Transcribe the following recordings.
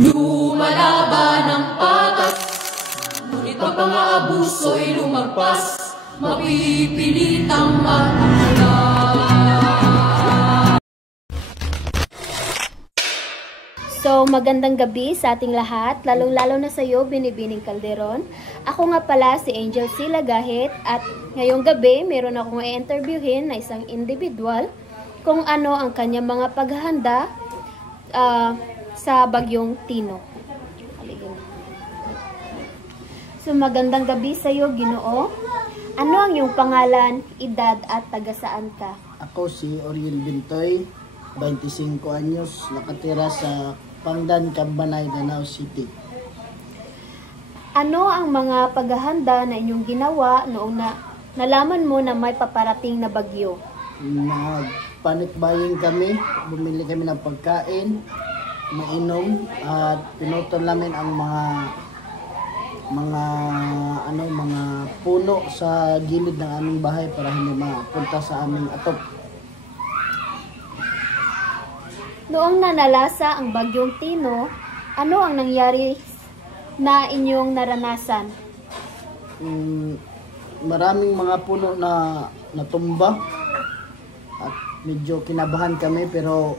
Lumalaban ng patas, ngunit pag mga abuso'y lumagpas, mapipilitang magmula. So, magandang gabi sa ating lahat, lalong-lalo na sa iyo, Binibining Calderon. Ako nga pala si Angel C. Lagahit at ngayong gabi, meron akong i-interviewin na isang individual kung ano ang kanyang mga paghahanda sa Bagyong Tino. So, magandang gabi sa iyo, Ginoo. Ano ang iyong pangalan, edad at taga saan ka? Ako si Oriel Bintoy, 25 anyos, nakatira sa Pangdan, Cambanay, Danao City. Ano ang mga paghahanda na inyong ginawa noong nalaman mo na may paparating na bagyo? Nag-panic buying kami, bumili kami ng pagkain, mainom, at pinutol namin ang mga puno sa gilid ng aming bahay para hindi mapunta sa aming atop. Noong nanalasa ang Bagyong Tino, ano ang nangyari na inyong naranasan? Maraming mga puno na natumba at medyo kinabahan kami, pero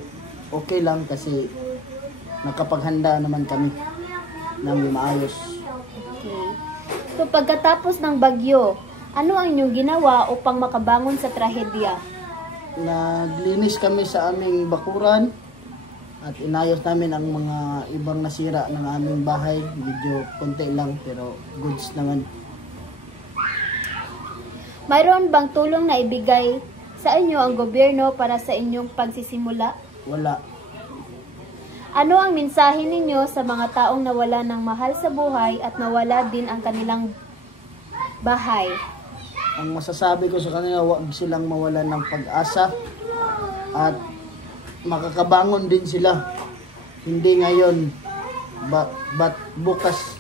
okay lang kasi nakapaghanda naman kami ng maayos. Okay. So pagkatapos ng bagyo, ano ang inyong ginawa upang makabangon sa trahedya? Naglinis kami sa aming bakuran at inayos namin ang mga ibang nasira ng aming bahay. Medyo konti lang pero goods naman. Mayroon bang tulong na ibigay sa inyo ang gobyerno para sa inyong pagsisimula? Wala. Ano ang mensahe ninyo sa mga taong nawala ng mahal sa buhay at nawala din ang kanilang bahay? Ang masasabi ko sa kanila, huwag silang mawalan ng pag-asa at makakabangon din sila. Hindi ngayon, but bukas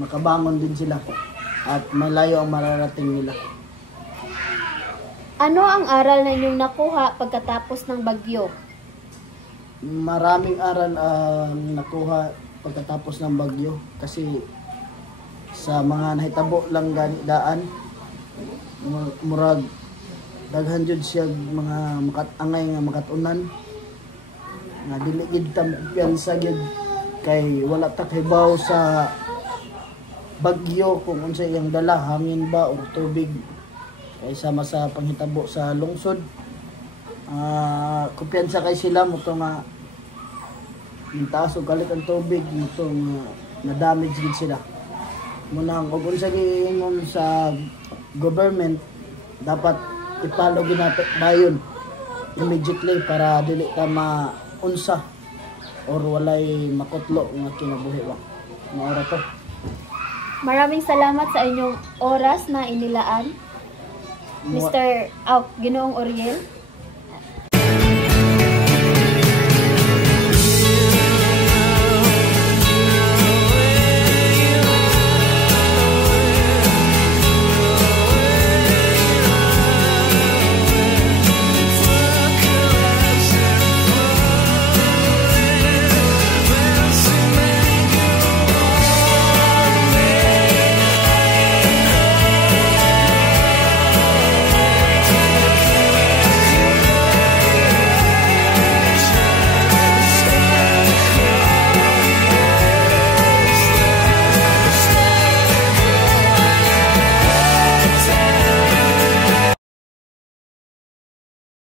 makabangon din sila at malayo ang mararating nila. Ano ang aral na inyong nakuha pagkatapos ng bagyo? Maraming aral ang nakuha pagkatapos ng bagyo kasi sa mga nahitabo lang daan, murag daghan jud siya mga makatangay nga makatunan nga dili gid ta kumpiyansa gid kay wala ta kahibaw sa bagyo kung unsa iyang dala, hangin ba o tubig, kay sama sa panghitabo sa lungsod. Kumpiyansa kay sila mo to nga mintaas og kalit ang tubig nito nga na-damage gid sila. Muna kung unsa giingon sa government, dapat ipalo ginapit dayon immediately para dili ka maunsa or walay makutlo nga kinabuhi ba. Maora to. Maraming salamat sa inyong oras na inilaan, Mr. Ginoong Oriel.